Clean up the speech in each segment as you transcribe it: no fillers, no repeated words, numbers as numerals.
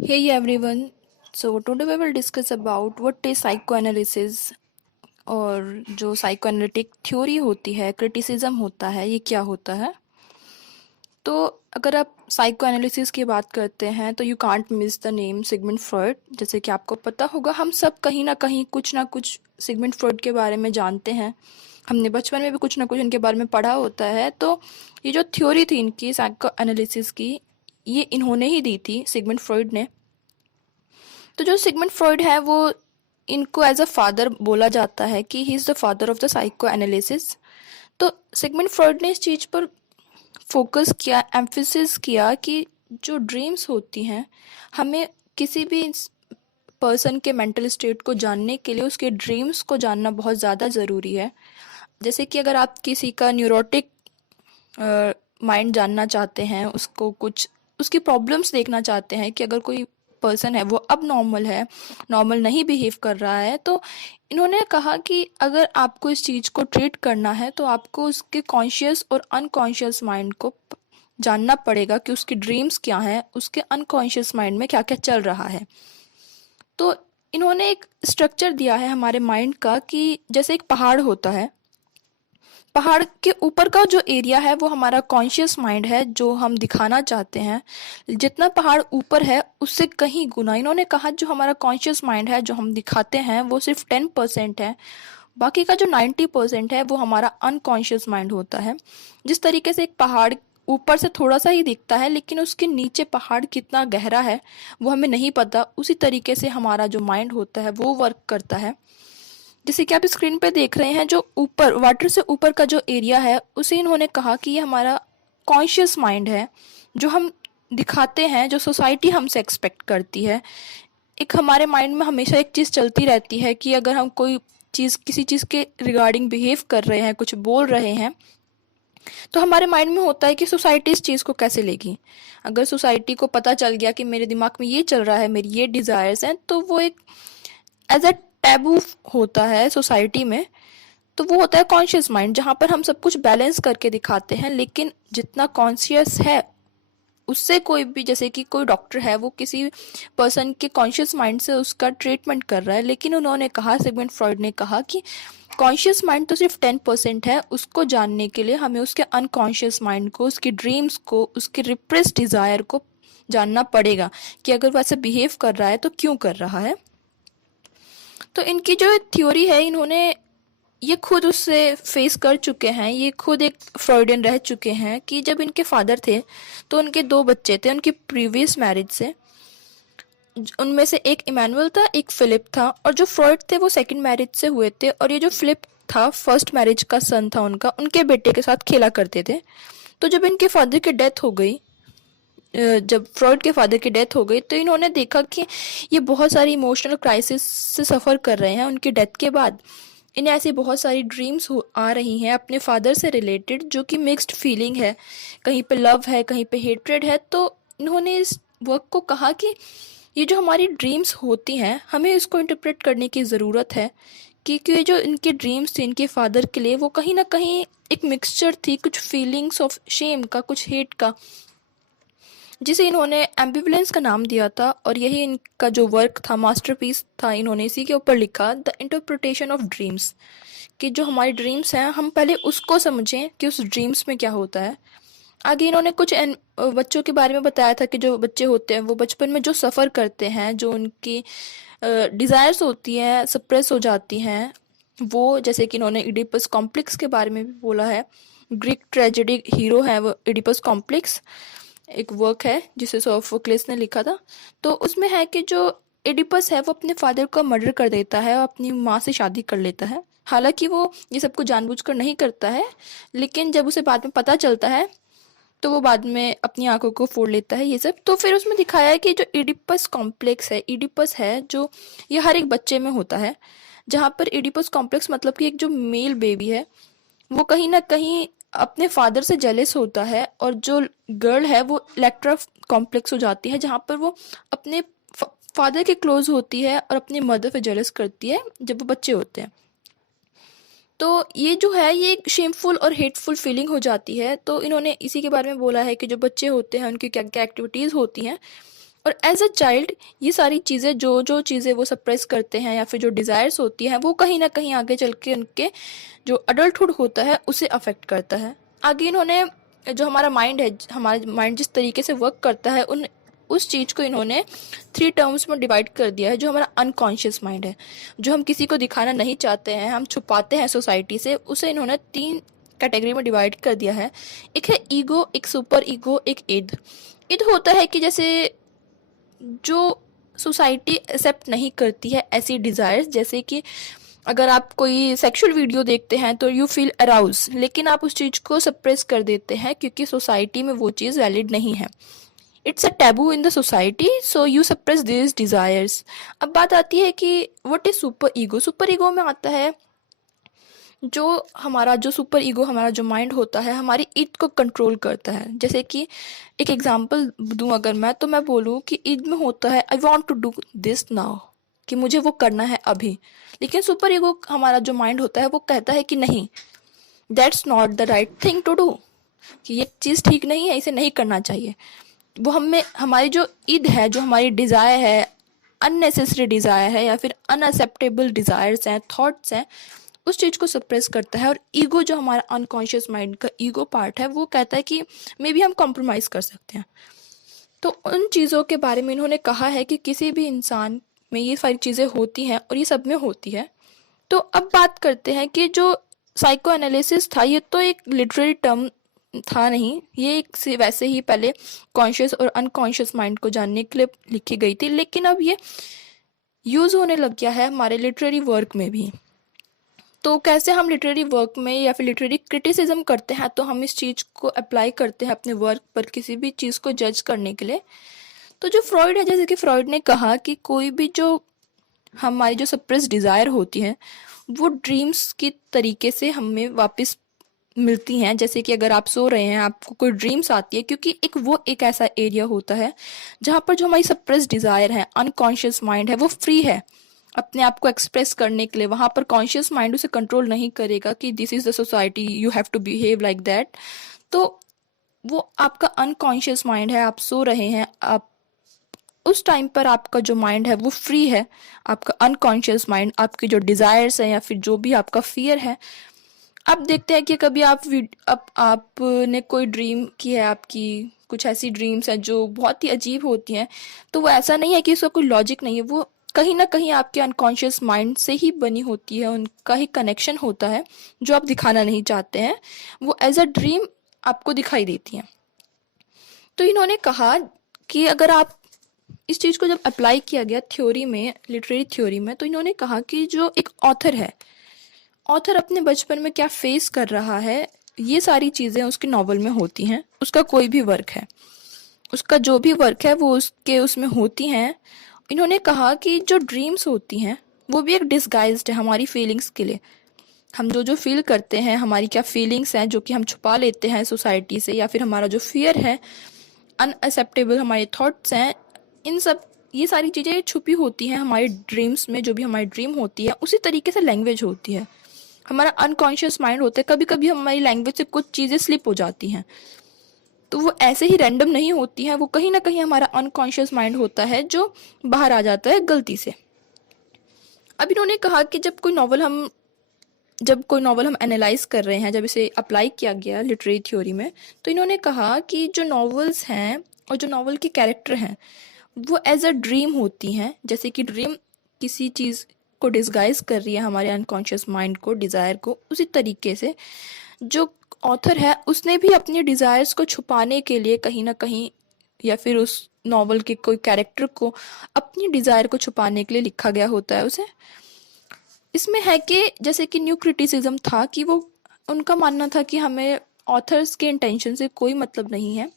Hey everyone. So today we will discuss about what is psychoanalysis और जो psychoanalytic theory होती है, criticism होता है, ये क्या होता है। तो अगर आप साइकोएनालिसिस की बात करते हैं तो you can't miss the name Sigmund Freud. जैसे कि आपको पता होगा, हम सब कहीं ना कहीं कुछ ना कुछ सिगमंड फ्रॉयड के बारे में जानते हैं। हमने बचपन में भी कुछ ना कुछ इनके बारे में पढ़ा होता है। तो ये जो थ्योरी थी इनकी साइकोएनालिसिस की, ये इन्होंने ही दी थी, सिगमंड फ्रॉयड ने। तो जो सिगमंड फ्रॉयड है वो इनको एज अ फादर बोला जाता है कि he is the father of the psycho analysis. तो सिगमंड फ्रॉयड ने इस चीज़ पर फोकस किया, एम्फेसिस किया कि जो ड्रीम्स होती हैं, हमें किसी भी पर्सन के मेंटल स्टेट को जानने के लिए उसके ड्रीम्स को जानना बहुत ज़्यादा ज़रूरी है। जैसे कि अगर आप किसी का न्यूरोटिक माइंड जानना चाहते हैं, उसको कुछ उसकी प्रॉब्लम्स देखना चाहते हैं कि अगर कोई पर्सन है वो अब नॉर्मल है, नॉर्मल नहीं बिहेव कर रहा है, तो इन्होंने कहा कि अगर आपको इस चीज़ को ट्रीट करना है तो आपको उसके कॉन्शियस और अनकॉन्शियस माइंड को जानना पड़ेगा कि उसकी ड्रीम्स क्या हैं, उसके अनकॉन्शियस माइंड में क्या क्या चल रहा है। तो इन्होंने एक स्ट्रक्चर दिया है हमारे माइंड का कि जैसे एक पहाड़ होता है, पहाड़ के ऊपर का जो एरिया है वो हमारा कॉन्शियस माइंड है, जो हम दिखाना चाहते हैं। जितना पहाड़ ऊपर है उससे कहीं गुना इन्होंने कहा जो हमारा कॉन्शियस माइंड है, जो हम दिखाते हैं, वो सिर्फ 10% है। बाकी का जो 90% है वो हमारा अनकॉन्शियस माइंड होता है। जिस तरीके से एक पहाड़ ऊपर से थोड़ा सा ही दिखता है लेकिन उसके नीचे पहाड़ कितना गहरा है वो हमें नहीं पता, उसी तरीके से हमारा जो माइंड होता है वो वर्क करता है। जैसे कि आप स्क्रीन पे देख रहे हैं, जो ऊपर वाटर से ऊपर का जो एरिया है उसे इन्होंने कहा कि ये हमारा कॉन्शियस माइंड है, जो हम दिखाते हैं, जो सोसाइटी हमसे एक्सपेक्ट करती है। एक हमारे माइंड में हमेशा एक चीज़ चलती रहती है कि अगर हम कोई चीज़ किसी चीज़ के रिगार्डिंग बिहेव कर रहे हैं, कुछ बोल रहे हैं, तो हमारे माइंड में होता है कि सोसाइटी इस चीज़ को कैसे लेगी। अगर सोसाइटी को पता चल गया कि मेरे दिमाग में ये चल रहा है, मेरी ये डिज़ायर्स हैं, तो वो एक एज अ टैबू होता है सोसाइटी में। तो वो होता है कॉन्शियस माइंड, जहाँ पर हम सब कुछ बैलेंस करके दिखाते हैं। लेकिन जितना कॉन्शियस है उससे कोई भी, जैसे कि कोई डॉक्टर है वो किसी पर्सन के कॉन्शियस माइंड से उसका ट्रीटमेंट कर रहा है, लेकिन उन्होंने कहा, सिगमंड फ्रॉयड ने कहा कि कॉन्शियस माइंड तो सिर्फ 10% है। उसको जानने के लिए हमें उसके अनकॉन्शियस माइंड को, उसकी ड्रीम्स को, उसके रिप्रेस डिज़ायर को जानना पड़ेगा कि अगर वैसे बिहेव कर रहा है तो क्यों कर रहा है। तो इनकी जो थ्योरी है, इन्होंने ये खुद उससे फेस कर चुके हैं, ये खुद एक फ्रॉइडियन रह चुके हैं कि जब इनके फादर थे तो उनके दो बच्चे थे उनकी प्रीवियस मैरिज से। उनमें से एक इमैनुअल था, एक फिलिप था, और जो फ्रॉइड थे वो सेकंड मैरिज से हुए थे, और ये जो फिलिप था फर्स्ट मैरिज का सन था उनका, उनके बेटे के साथ खेला करते थे। तो जब इनके फादर की डेथ हो गई, जब फ्रॉइड के फादर की डेथ हो गई, तो इन्होंने देखा कि ये बहुत सारी इमोशनल क्राइसिस से सफ़र कर रहे हैं। उनकी डेथ के बाद इन्हें ऐसी बहुत सारी ड्रीम्स आ रही हैं अपने फादर से रिलेटेड, जो कि मिक्स्ड फीलिंग है, कहीं पे लव है, कहीं पे हेट्रेड है। तो इन्होंने इस वर्क को कहा कि ये जो हमारी ड्रीम्स होती हैं, हमें इसको इंटरप्रेट करने की ज़रूरत है, क्योंकि ये जो इनके ड्रीम्स थे इनके फादर के लिए, वो कहीं ना कहीं एक मिक्सचर थी, कुछ फीलिंग्स ऑफ शेम का, कुछ हेट का, जिसे इन्होंने एम्बिवलेंस का नाम दिया था। और यही इनका जो वर्क था, मास्टरपीस था, इन्होंने इसी के ऊपर लिखा, द इंटरप्रिटेशन ऑफ ड्रीम्स। कि जो हमारी ड्रीम्स हैं, हम पहले उसको समझें कि उस ड्रीम्स में क्या होता है। आगे इन्होंने कुछ बच्चों के बारे में बताया था कि जो बच्चे होते हैं वो बचपन में जो सफ़र करते हैं, जो उनकी डिज़ायर्स होती हैं सप्रेस हो जाती हैं, वो, जैसे कि इन्होंने इडिपस कॉम्प्लेक्स के बारे में भी बोला है। ग्रीक ट्रेजेडी हीरो है वो इडिपस कॉम्प्लेक्स, एक वर्क है जिसे सोफोक्लेस ने लिखा था। तो उसमें है कि जो एडिपस है वो अपने फादर को मर्डर कर देता है और अपनी माँ से शादी कर लेता है। हालांकि वो ये सब कुछ जानबूझकर नहीं करता है, लेकिन जब उसे बाद में पता चलता है तो वो बाद में अपनी आंखों को फोड़ लेता है, ये सब। तो फिर उसमें दिखाया है कि जो इडिपस कॉम्प्लेक्स है, इडिपस है जो, ये हर एक बच्चे में होता है। जहाँ पर इडिपस कॉम्प्लेक्स मतलब कि एक जो मेल बेबी है वो कहीं ना कहीं अपने फादर से जेलस होता है, और जो गर्ल है वो इलेक्ट्रा कॉम्प्लेक्स हो जाती है, जहाँ पर वो अपने फादर के क्लोज होती है और अपनी मदर पे जेलस करती है जब वो बच्चे होते हैं। तो ये जो है ये एक शेमफुल और हेटफुल फीलिंग हो जाती है। तो इन्होंने इसी के बारे में बोला है कि जो बच्चे होते हैं उनकी क्या क्या एक्टिविटीज़ होती हैं, और एज अ चाइल्ड ये सारी चीज़ें जो जो चीज़ें वो सप्रेस करते हैं या फिर जो डिज़ायर्स होती हैं वो कहीं ना कहीं आगे चल के उनके जो अडल्टहुड होता है उसे अफेक्ट करता है। आगे इन्होंने जो हमारा माइंड है, हमारा माइंड जिस तरीके से वर्क करता है उन उस चीज़ को इन्होंने 3 टर्म्स में डिवाइड कर दिया है। जो हमारा अनकॉन्शियस माइंड है, जो हम किसी को दिखाना नहीं चाहते हैं, हम छुपाते हैं सोसाइटी से, उसे इन्होंने 3 कैटेगरी में डिवाइड कर दिया है। एक है ईगो, एक सुपर ईगो, एक इद। इद होता है कि जैसे जो सोसाइटी एक्सेप्ट नहीं करती है ऐसी डिज़ायर्स, जैसे कि अगर आप कोई सेक्सुअल वीडियो देखते हैं तो यू फील अराउज, लेकिन आप उस चीज़ को सप्रेस कर देते हैं क्योंकि सोसाइटी में वो चीज़ वैलिड नहीं है। It's a taboo in the society, so you suppress this desires. अब बात आती है कि what is super ego. Super ego में आता है जो सुपर ईगो, हमारा जो माइंड होता है, हमारी ईद को कंट्रोल करता है। जैसे कि एक एग्जांपल दूं अगर मैं, तो मैं बोलूं कि ईद में होता है I want to do this now, कि मुझे वो करना है अभी। लेकिन सुपर ईगो, हमारा जो माइंड होता है, वो कहता है कि नहीं, that's not the right thing to do, कि ये चीज़ ठीक नहीं है, इसे नहीं करना चाहिए। वो हमें, हमारी जो ईद है, जो हमारी डिज़ायर है, अननेसेसरी डिज़ायर है या फिर अनअक्सेप्टेबल डिज़ायर्स हैं, थॉट्स हैं, उस चीज़ को सप्रेस करता है। और ईगो, जो हमारा अनकॉन्शियस माइंड का ईगो पार्ट है, वो कहता है कि मे बी हम कॉम्प्रोमाइज़ कर सकते हैं। तो उन चीज़ों के बारे में इन्होंने कहा है कि किसी भी इंसान में ये सारी चीज़ें होती हैं और ये सब में होती है। तो अब बात करते हैं कि जो साइको एनालिसिस था, ये तो एक लिटरेरी टर्म था नहीं, ये एक से वैसे ही पहले कॉन्शियस और अनकॉन्शियस माइंड को जानने के लिए लिखी गई थी, लेकिन अब ये यूज़ होने लग गया है हमारे लिटरेरी वर्क में भी। तो कैसे हम लिटरेरी वर्क में या फिर लिटरेरी क्रिटिसिज्म करते हैं, तो हम इस चीज़ को अप्लाई करते हैं अपने वर्क पर किसी भी चीज़ को जज करने के लिए। तो जो फ्रॉइड है, जैसे कि फ्रॉइड ने कहा कि कोई भी जो हमारी जो सप्रेस डिज़ायर होती है, वो ड्रीम्स की तरीके से हमें वापस मिलती हैं। जैसे कि अगर आप सो रहे हैं, आपको कोई ड्रीम्स आती है, क्योंकि एक ऐसा एरिया होता है जहाँ पर जो हमारी सप्रेस डिज़ायर है, अनकॉन्शियस माइंड है, वो फ्री है अपने आप को एक्सप्रेस करने के लिए। वहाँ पर कॉन्शियस माइंड उसे कंट्रोल नहीं करेगा कि this is the society, you have to behave like that. तो वो आपका अनकॉन्शियस माइंड है, आप सो रहे हैं, आप उस टाइम पर आपका जो माइंड है वो फ्री है। आपका अनकॉन्शियस माइंड आपके जो डिज़ायर्स हैं या फिर जो भी आपका फियर है, आप देखते हैं कि कभी आपने कोई ड्रीम की है, आपकी कुछ ऐसी ड्रीम्स हैं जो बहुत ही अजीब होती हैं, तो वो ऐसा नहीं है कि उसका कोई लॉजिक नहीं है, वो कहीं ना कहीं आपके अनकॉन्शियस माइंड से ही बनी होती है, उनका ही कनेक्शन होता है जो आप दिखाना नहीं चाहते हैं, वो एज अ ड्रीम आपको दिखाई देती हैं। तो इन्होंने कहा कि अगर आप इस चीज़ को जब अप्लाई किया गया थ्योरी में, लिटरेरी थ्योरी में, तो इन्होंने कहा कि जो एक ऑथर है, ऑथर अपने बचपन में क्या फेस कर रहा है, ये सारी चीज़ें उसके नॉवल में होती हैं। उसका कोई भी वर्क है, उसका जो भी वर्क है वो उसके उसमें होती हैं। इन्होंने कहा कि जो ड्रीम्स होती हैं वो भी एक डिस्गाइज्ड है हमारी फीलिंग्स के लिए। हम जो जो फील करते हैं, हमारी क्या फीलिंग्स हैं जो कि हम छुपा लेते हैं सोसाइटी से, या फिर हमारा जो फियर है, अनएक्सेप्टेबल हमारे थॉट्स हैं, इन सब, ये सारी चीज़ें छुपी होती हैं हमारे ड्रीम्स में। जो भी हमारी ड्रीम होती है, उसी तरीके से लैंग्वेज होती है, हमारा अनकॉन्शियस माइंड होता है। कभी कभी हमारी लैंग्वेज से कुछ चीज़ें स्लिप हो जाती हैं, तो वो ऐसे ही रैंडम नहीं होती हैं, वो कहीं ना कहीं हमारा अनकॉन्शियस माइंड होता है जो बाहर आ जाता है गलती से। अब इन्होंने कहा कि जब कोई नॉवल हम एनालाइज कर रहे हैं, जब इसे अप्लाई किया गया लिटरेरी थ्योरी में, तो इन्होंने कहा कि जो नॉवेल्स हैं और जो नॉवल के कैरेक्टर हैं, वो एज अ ड्रीम होती हैं। जैसे कि ड्रीम किसी चीज़ को डिस्गाइज कर रही है हमारे अनकॉन्शियस माइंड को, डिज़ायर को, उसी तरीके से जो ऑथर है उसने भी अपने डिज़ायर्स को छुपाने के लिए कहीं ना कहीं, या फिर उस नॉवल के कोई कैरेक्टर को अपनी डिज़ायर को छुपाने के लिए लिखा गया होता है उसे। इसमें है कि जैसे कि न्यू क्रिटिसिज्म था कि वो, उनका मानना था कि हमें ऑथर्स के इंटेंशन से कोई मतलब नहीं है।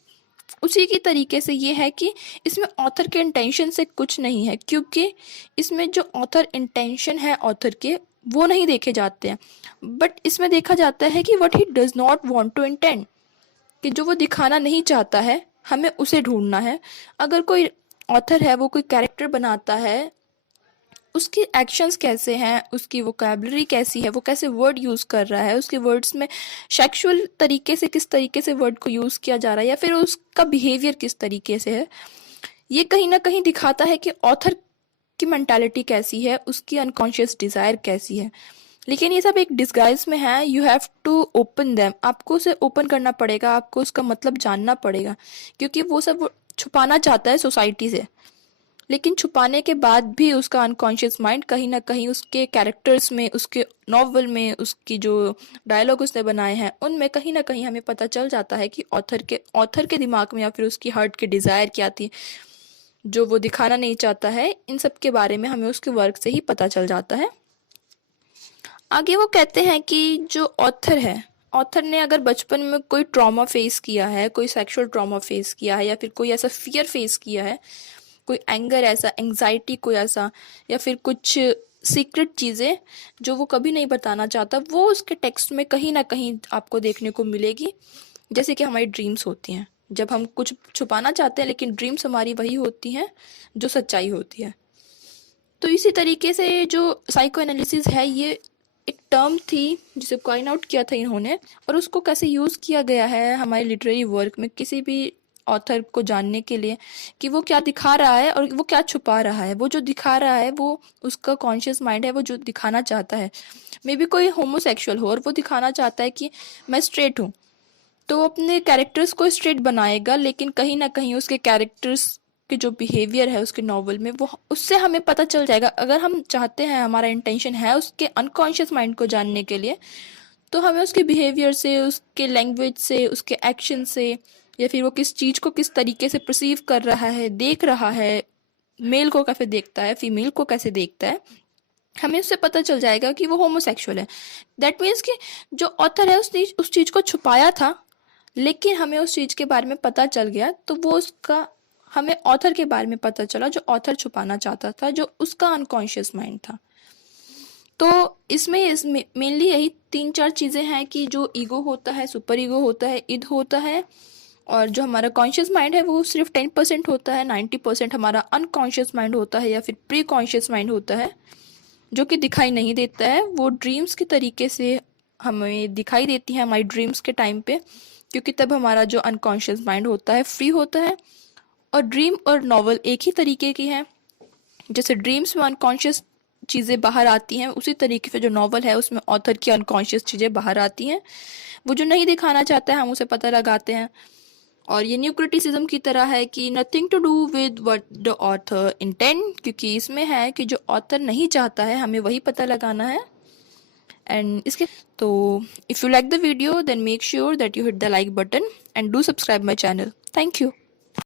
उसी की तरीके से ये है कि इसमें ऑथर के इंटेंशन से कुछ नहीं है, क्योंकि इसमें जो ऑथर इंटेंशन है ऑथर के, वो नहीं देखे जाते हैं, बट इसमें देखा जाता है कि what he does not want to intend, कि जो वो दिखाना नहीं चाहता है हमें उसे ढूंढना है। अगर कोई ऑथर है, वो कोई कैरेक्टर बनाता है, उसके एक्शंस कैसे हैं, उसकी वोकैबुलरी कैसी है, वो कैसे वर्ड यूज़ कर रहा है, उसके वर्ड्स में सेक्सुअल तरीके से किस तरीके से वर्ड को यूज़ किया जा रहा है, या फिर उसका बिहेवियर किस तरीके से है, ये कहीं ना कहीं दिखाता है कि ऑथर की मेंटालिटी कैसी है, उसकी अनकॉन्शियस डिजायर कैसी है। लेकिन ये सब एक डिस्गाइज में है, you have to open them, आपको उसे ओपन करना पड़ेगा, आपको उसका मतलब जानना पड़ेगा, क्योंकि वो सब वो छुपाना चाहता है सोसाइटी से। लेकिन छुपाने के बाद भी उसका अनकॉन्शियस माइंड कहीं ना कहीं उसके कैरेक्टर्स में, उसके नॉवल में, उसकी जो डायलॉग उसने बनाए हैं उनमें कहीं ना कहीं हमें पता चल जाता है कि ऑथर के दिमाग में या फिर उसकी हार्ट की डिज़ायर क्या थी, जो वो दिखाना नहीं चाहता है। इन सब के बारे में हमें उसके वर्क से ही पता चल जाता है। आगे वो कहते हैं कि जो ऑथर है, ऑथर ने अगर बचपन में कोई ट्रॉमा फेस किया है, कोई सेक्सुअल ट्रॉमा फेस किया है, या फिर कोई ऐसा फियर फेस किया है, कोई एंगर ऐसा, एंग्जाइटी कोई ऐसा, या फिर कुछ सीक्रेट चीज़ें जो वो कभी नहीं बताना चाहता, वो उसके टेक्स्ट में कहीं ना कहीं आपको देखने को मिलेगी। जैसे कि हमारी ड्रीम्स होती हैं, जब हम कुछ छुपाना चाहते हैं, लेकिन ड्रीम्स हमारी वही होती हैं जो सच्चाई होती है। तो इसी तरीके से जो साइको एनालिसिस है, ये एक टर्म थी जिसे कॉइन आउट किया था इन्होंने, और उसको कैसे यूज़ किया गया है हमारे लिटरेरी वर्क में किसी भी ऑथर को जानने के लिए कि वो क्या दिखा रहा है और वो क्या छुपा रहा है। वो जो दिखा रहा है वो उसका कॉन्शियस माइंड है, वो जो दिखाना चाहता है। मे बी कोई होमोसेक्सुअल हो और वो दिखाना चाहता है कि मैं स्ट्रेट हूँ, तो वो अपने कैरेक्टर्स को स्ट्रेट बनाएगा, लेकिन कहीं ना कहीं उसके कैरेक्टर्स के जो बिहेवियर है उसके नॉवल में, वो उससे हमें पता चल जाएगा। अगर हम चाहते हैं, हमारा इंटेंशन है उसके अनकॉन्शियस माइंड को जानने के लिए, तो हमें उसके बिहेवियर से, उसके लैंग्वेज से, उसके एक्शन से, या फिर वो किस चीज़ को किस तरीके से परसीव कर रहा है, देख रहा है, मेल को कैसे देखता है, फीमेल को कैसे देखता है, हमें उससे पता चल जाएगा कि वो होमोसेक्सुअल है। दैट मीन्स कि जो ऑथर है उसने उस चीज़ को छुपाया था, लेकिन हमें उस चीज़ के बारे में पता चल गया, तो वो उसका, हमें ऑथर के बारे में पता चला जो ऑथर छुपाना चाहता था, जो उसका अनकॉन्शियस माइंड था। तो इसमें मेनली यही 3-4 चीज़ें हैं कि जो ईगो होता है, सुपर ईगो होता है, इद होता है, और जो हमारा कॉन्शियस माइंड है वो सिर्फ 10% होता है, 90% हमारा अनकॉन्शियस माइंड होता है या फिर प्री कॉन्शियस माइंड होता है, जो कि दिखाई नहीं देता है। वो ड्रीम्स के तरीके से हमें दिखाई देती है हमारी ड्रीम्स के टाइम पे, क्योंकि तब हमारा जो अनकॉन्शियस माइंड होता है फ्री होता है। और ड्रीम और नॉवल एक ही तरीके की हैं। जैसे ड्रीम्स में अनकॉन्शियस चीज़ें बाहर आती हैं, उसी तरीके से जो नॉवल है उसमें ऑथर की अनकॉन्शियस चीज़ें बाहर आती हैं। वो जो नहीं दिखाना चाहता है हम उसे पता लगाते हैं। और ये न्यू क्रिटिसिज्म की तरह है कि nothing to do with what the author intend, क्योंकि इसमें है कि जो ऑथर नहीं चाहता है हमें वही पता लगाना है। एंड इसके तो if you like the video then make sure that you hit the like button and do subscribe my channel. Thank you.